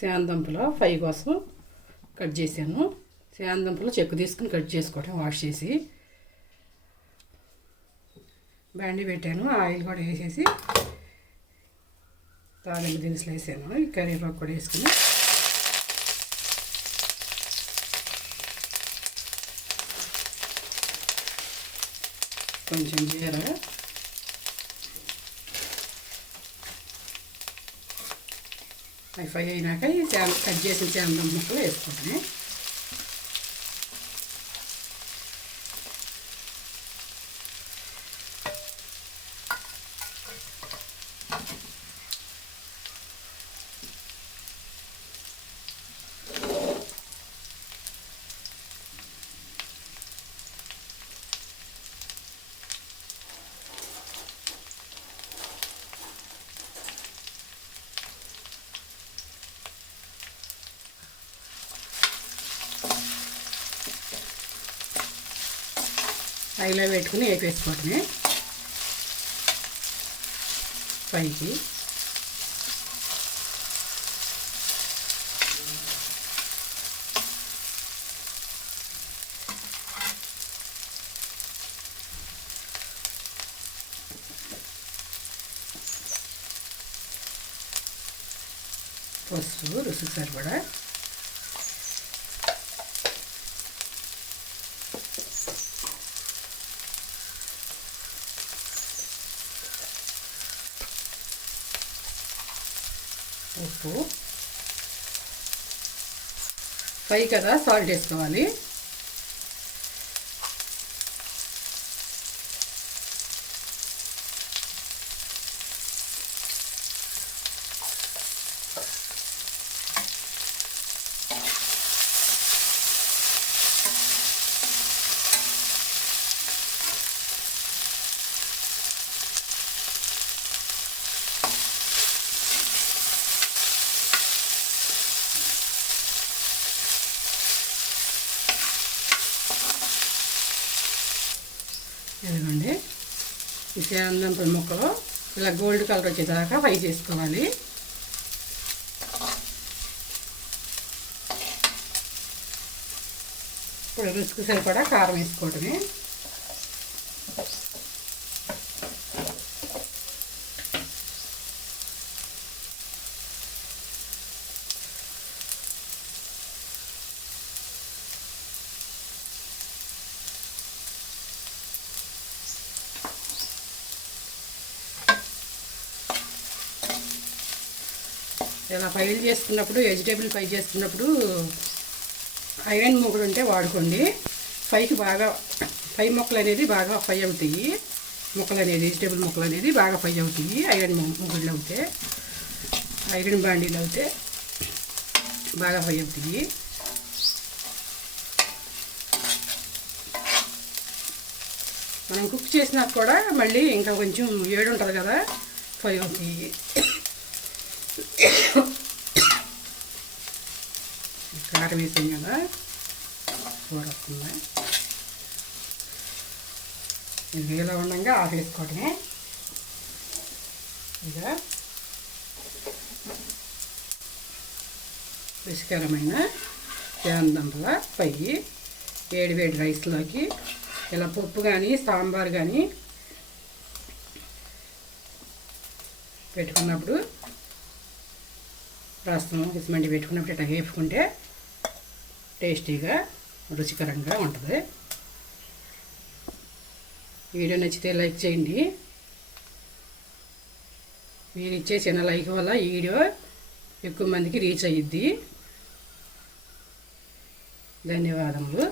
శాంతంపుల fry కోసం cut చేశాను. శాంతంపుల చెక్కు తీసుకుని కట్ చేసుకోవటం, వాష్ చేసి బాండి పెట్టాను. ఆయిల్ కూడా వేసేసి తాలింపు దినుసులు వేసాను. ఈ కరివేపాకు కూడా వేసుకుని కొంచెం జీరా, అవి ఫ్రై అయినాక ఈ కట్ చేసిన శాంతం ముక్కలు వేసుకుంటాను. హైలో పెట్టుకుని వేపేసుకోవటమే పైకి. పసుపు రుచికి సరిపడా, ఉప్పు, ఫ్రై కదా సాల్ట్ వేసుకోవాలి. ఇదిగోండి, ఈ శాంతంపుల ముక్కలు ఇలా గోల్డ్ కలర్ వచ్చేదాకా ఫ్రై చేసుకోవాలి. ఇప్పుడు రుచికి సరిపడా కారం వేసుకోవటమే. ఇలా ఫ్రై చేసుకున్నప్పుడు, వెజిటేబుల్ ఫ్రై చేసుకున్నప్పుడు ఐరన్ ముక్కలు ఉంటే వాడుకోండి. ఫ్రై ముక్కలు అనేది బాగా ఫ్రై అవుతాయి. ముక్కలు అనేది వెజిటేబుల్ ముక్కలు అనేది బాగా ఫ్రై అవుతాయి ఐరన్ ముక్కలు అవుతే. ఐరన్ బాండీలు అవుతే బాగా ఫ్రై అవుతాయి. మనం కుక్ చేసినాక కూడా మళ్ళీ ఇంకా కొంచెం వేడి ఉంటుంది కదా, ఫ్రై అవుతాయి. కారం వేసాం కదా, కూర వస్తుంది. ఇది ఇలా ఉండగా ఆఫ్ వేసుకోవటమే. ఇక రుచికరమైన శాంతంపుల ఫ్రై వేడి వేడి రైస్లోకి, ఇలా పప్పు కానీ సాంబార్ కానీ పెట్టుకున్నప్పుడు, రసం ఇసుమంటి పెట్టుకున్నప్పుడు ఇట్లా వేపుకుంటే టేస్టీగా రుచికరంగా ఉంటుంది. వీడియో నచ్చితే లైక్ చేయండి. మీరు ఇచ్చే చిన్న లైక్ వల్ల ఈ వీడియో ఎక్కువ మందికి రీచ్ అయ్యిద్ది. ధన్యవాదములు.